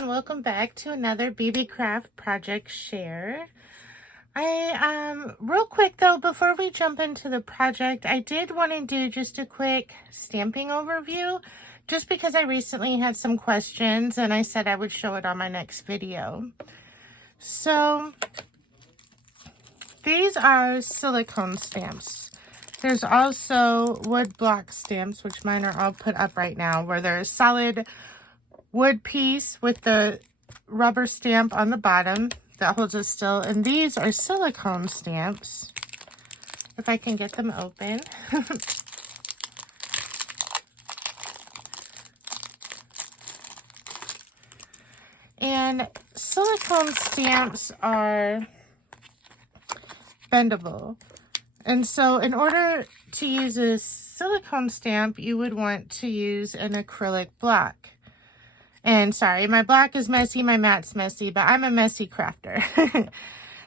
and welcome back to another Beebeecraft project share. Real quick though, before we jump into the project, I did want to do just a quick stamping overview, just because I recently had some questions and I said I would show it on my next video. So these are silicone stamps. There's also wood block stamps, which mine are all put up right now, where they're a solid wood piece with the rubber stamp on the bottom that holds it still. And these are silicone stamps, if I can get them open. And silicone stamps are bendable. And so in order to use a silicone stamp, you would want to use an acrylic block. And sorry, my black is messy, my matte's messy, but I'm a messy crafter.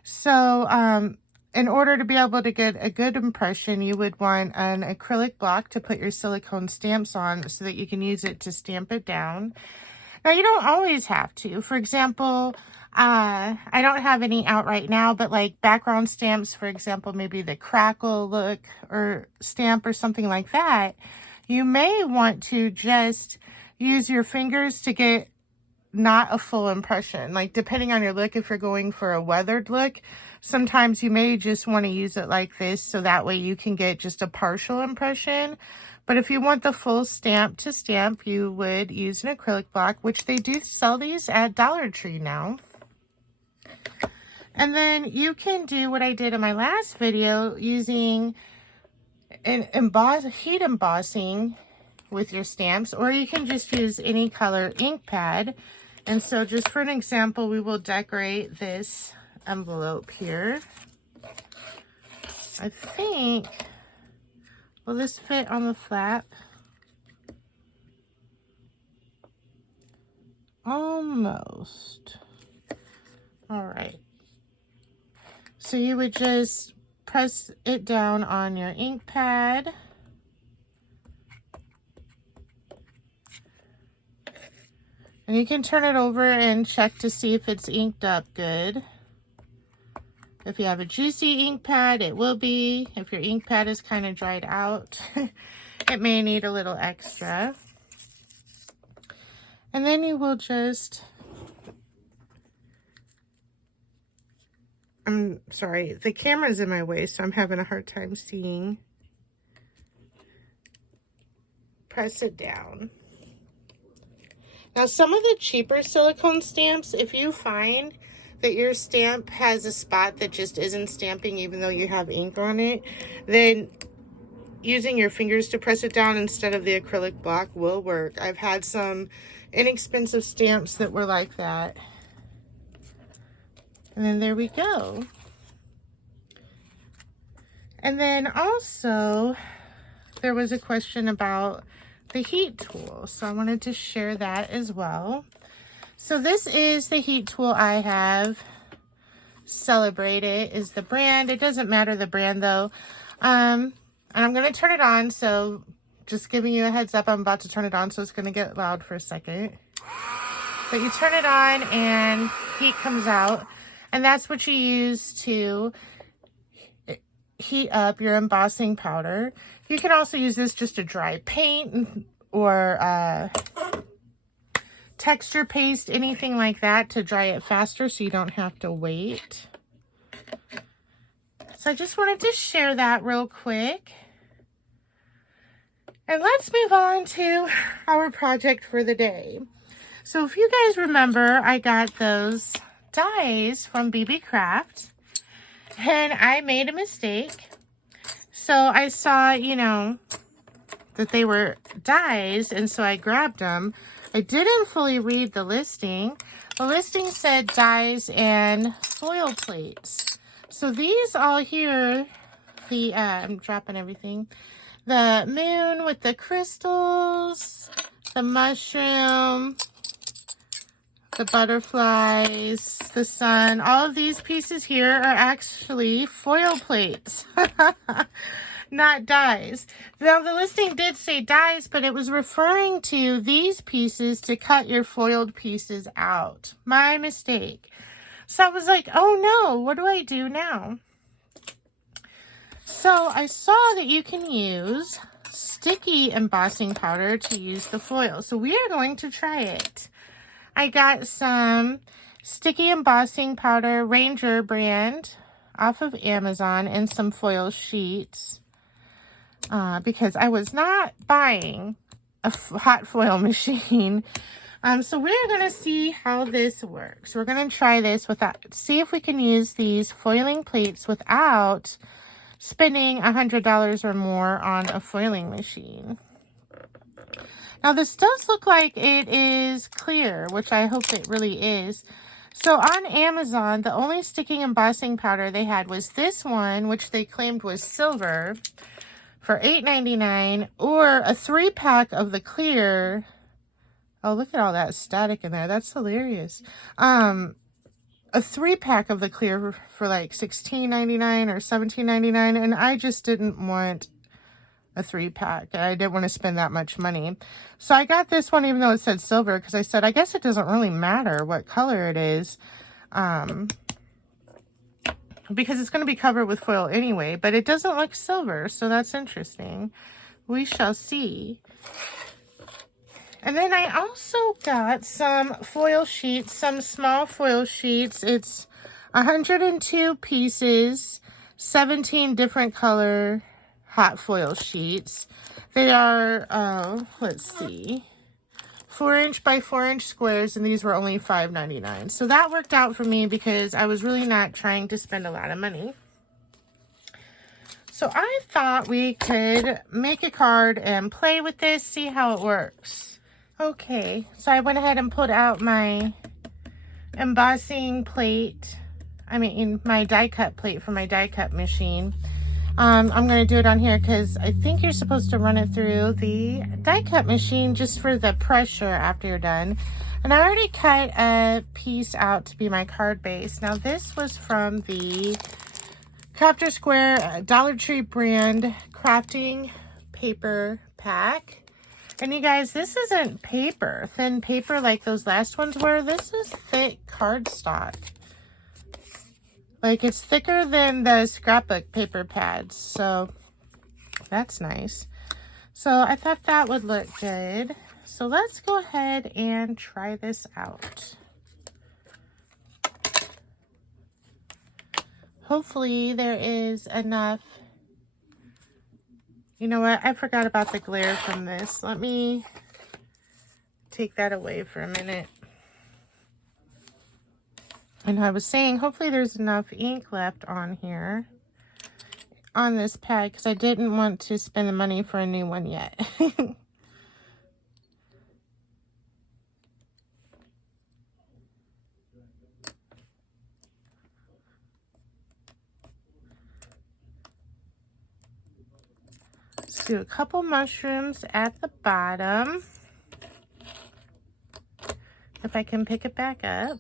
So in order to be able to get a good impression, you would want an acrylic block to put your silicone stamps on so that you can use it to stamp it down. Now, you don't always have to. For example, I don't have any out right now, but like background stamps, for example, maybe the crackle look or stamp or something like that, you may want to just use your fingers to get not a full impression. Like depending on your look, if you're going for a weathered look, sometimes you may just want to use it like this so that way you can get just a partial impression. But if you want the full stamp to stamp, you would use an acrylic block, which they do sell these at Dollar Tree now. And then you can do what I did in my last video using an heat embossing with your stamps, or you can just use any color ink pad. And so just for an example, we will decorate this envelope here. I think, will this fit on the flap? Almost. All right. So you would just press it down on your ink pad. And you can turn it over and check to see if it's inked up good. If you have a juicy ink pad, it will be. If your ink pad is kind of dried out, it may need a little extra. And then you will just, I'm sorry, the camera's in my way, so I'm having a hard time seeing. Press it down. Now, some of the cheaper silicone stamps, if you find that your stamp has a spot that just isn't stamping even though you have ink on it, then using your fingers to press it down instead of the acrylic block will work. I've had some inexpensive stamps that were like that. And then there we go. And then also, there was a question about the heat tool, so I wanted to share that as well. So this is the heat tool I have. Celebrate It is the brand. It doesn't matter the brand though. And I'm going to turn it on, so just giving you a heads up, I'm about to turn it on, so it's going to get loud for a second. But you turn it on and heat comes out, and that's what you use to heat up your embossing powder. You can also use this just to dry paint or texture paste, anything like that, to dry it faster so you don't have to wait. So I just wanted to share that real quick. And let's move on to our project for the day. So if you guys remember, I got those dies from Beebeecraft, and I made a mistake. So I saw, you know, that they were dies, and so I grabbed them. I didn't fully read the listing. The listing said dies and foil plates. So these all here, the, I'm dropping everything. The moon with the crystals, the mushroom, the butterflies, the sun, all of these pieces here are actually foil plates. not dies. Now, the listing did say dies, but it was referring to these pieces to cut your foiled pieces out. My mistake. So I was like, oh no, what do I do now? So I saw that you can use sticky embossing powder to use the foil. So we are going to try it. I got some sticky embossing powder, Ranger brand, off of Amazon, and some foil sheets because I was not buying a hot foil machine. So we're going to see how this works. We're going to try this see if we can use these foiling plates without spending $100 or more on a foiling machine. Now this does look like it is clear, which I hope it really is. So on Amazon, the only sticking embossing powder they had was this one, which they claimed was silver, for $8.99, or a 3-pack of the clear. Oh, look at all that static in there. That's hilarious. A 3-pack of the clear for like $16.99 or $17.99, and I just didn't want a 3-pack. I didn't want to spend that much money. So I got this one even though it said silver, because I said, I guess it doesn't really matter what color it is, because it's going to be covered with foil anyway, but it doesn't look silver, so that's interesting. We shall see. And then I also got some foil sheets, some small foil sheets. It's 102 pieces, 17 different color hot foil sheets. They are, let's see, 4-inch by 4-inch squares, and these were only $5.99. So that worked out for me because I was really not trying to spend a lot of money. So I thought we could make a card and play with this, see how it works. Okay, so I went ahead and put out my embossing plate. My die cut plate for my die cut machine. I'm going to do it on here because I think you're supposed to run it through the die cut machine just for the pressure after you're done. And I already cut a piece out to be my card base. Now this was from the Crafter Square Dollar Tree brand crafting paper pack. And you guys, this isn't paper, thin paper like those last ones were. This is thick cardstock. Like, it's thicker than the scrapbook paper pads, so that's nice. So I thought that would look good. So let's go ahead and try this out. Hopefully there is enough. You know what? I forgot about the glare from this. Let me take that away for a minute. And I was saying, hopefully there's enough ink left on here, on this pad, because I didn't want to spend the money for a new one yet. Let's do a couple mushrooms at the bottom. If I can pick it back up.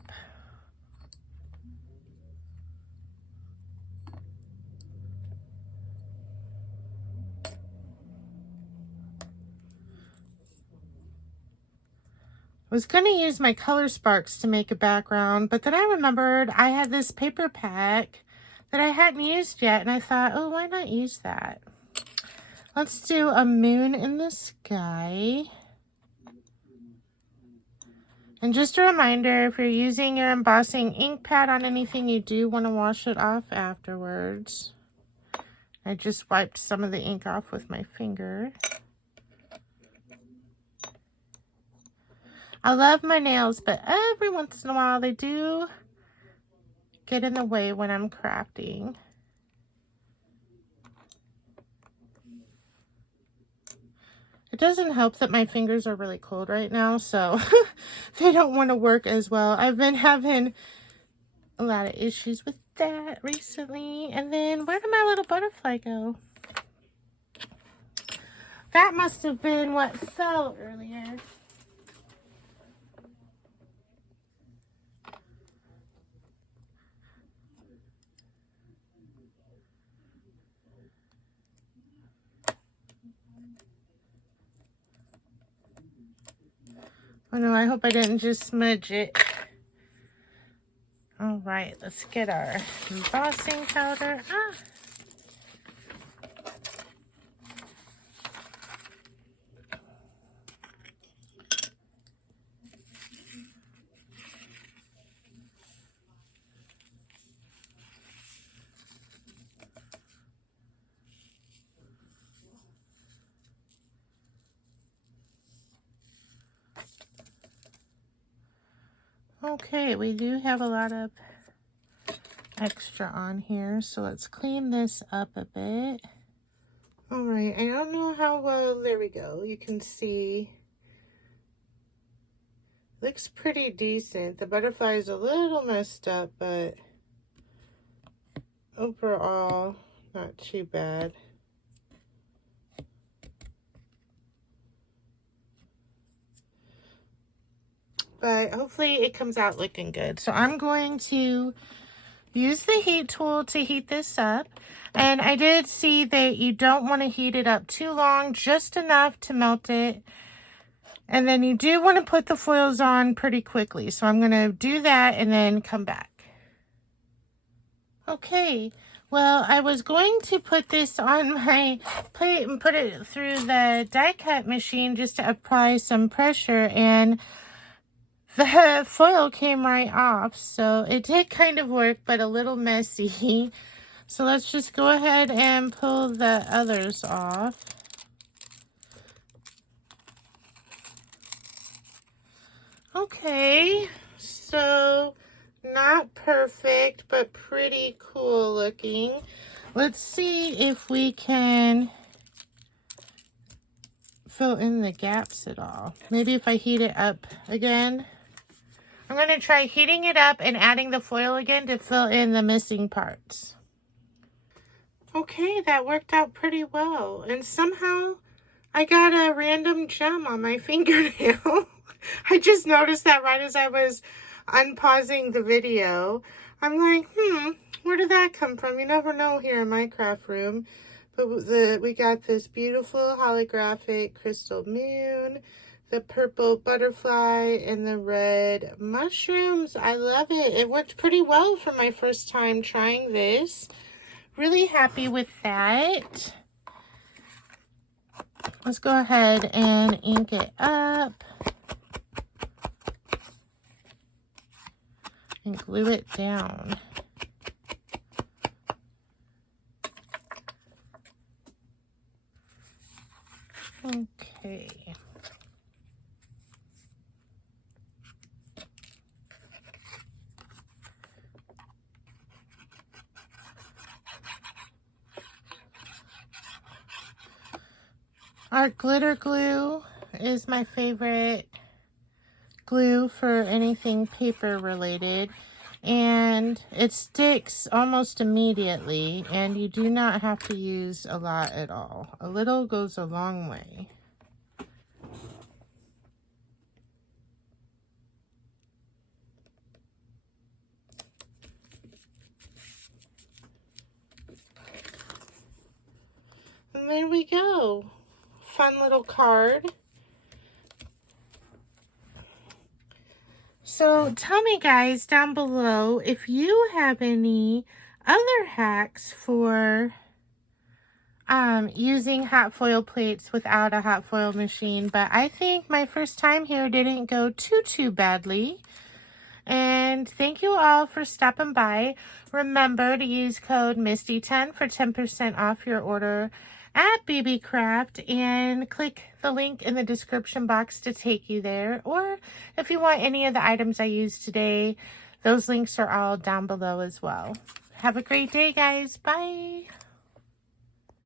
I was going to use my color sparks to make a background, but then I remembered I had this paper pack that I hadn't used yet, and I thought, oh, why not use that? Let's do a moon in the sky. And just a reminder, if you're using your embossing ink pad on anything, you do want to wash it off afterwards. I just wiped some of the ink off with my finger. I love my nails, but every once in a while they do get in the way when I'm crafting. It doesn't help that my fingers are really cold right now, so they don't want to work as well. I've been having a lot of issues with that recently. And then where did my little butterfly go? That must have been what fell earlier. Oh no, I hope I didn't just smudge it. All right, let's get our embossing powder. Okay, we do have a lot of extra on here, so let's clean this up a bit. All right, I don't know how well, there we go. You can see, looks pretty decent. The butterfly is a little messed up, but overall, not too bad. But hopefully it comes out looking good. So I'm going to use the heat tool to heat this up. And I did see that you don't want to heat it up too long, just enough to melt it. And then you do want to put the foils on pretty quickly. So I'm going to do that and then come back. Okay, well, I was going to put this on my plate and put it through the die cut machine just to apply some pressure, and the foil came right off, so it did kind of work, but a little messy. So let's just go ahead and pull the others off. Okay, so not perfect, but pretty cool looking. Let's see if we can fill in the gaps at all. Maybe if I heat it up again. I'm going to try heating it up and adding the foil again to fill in the missing parts. Okay, that worked out pretty well. And somehow I got a random gem on my fingernail. I just noticed that right as I was unpausing the video. I'm like, where did that come from? You never know here in my craft room. But we got this beautiful holographic crystal moon, the purple butterfly, and the red mushrooms. I love it. It worked pretty well for my first time trying this. Really happy with that. Let's go ahead and ink it up and glue it down. Okay. Our glitter glue is my favorite glue for anything paper related, and it sticks almost immediately, and you do not have to use a lot at all. A little goes a long way. And there we go. Fun little card. So tell me, guys, down below if you have any other hacks for using hot foil plates without a hot foil machine. But I think my first time here didn't go too badly. And thank you all for stopping by. Remember to use code Misty10 for 10% off your order at Beebeecraft, and click the link in the description box to take you there. Or if you want any of the items I used today, those links are all down below as well. Have a great day, guys. Bye.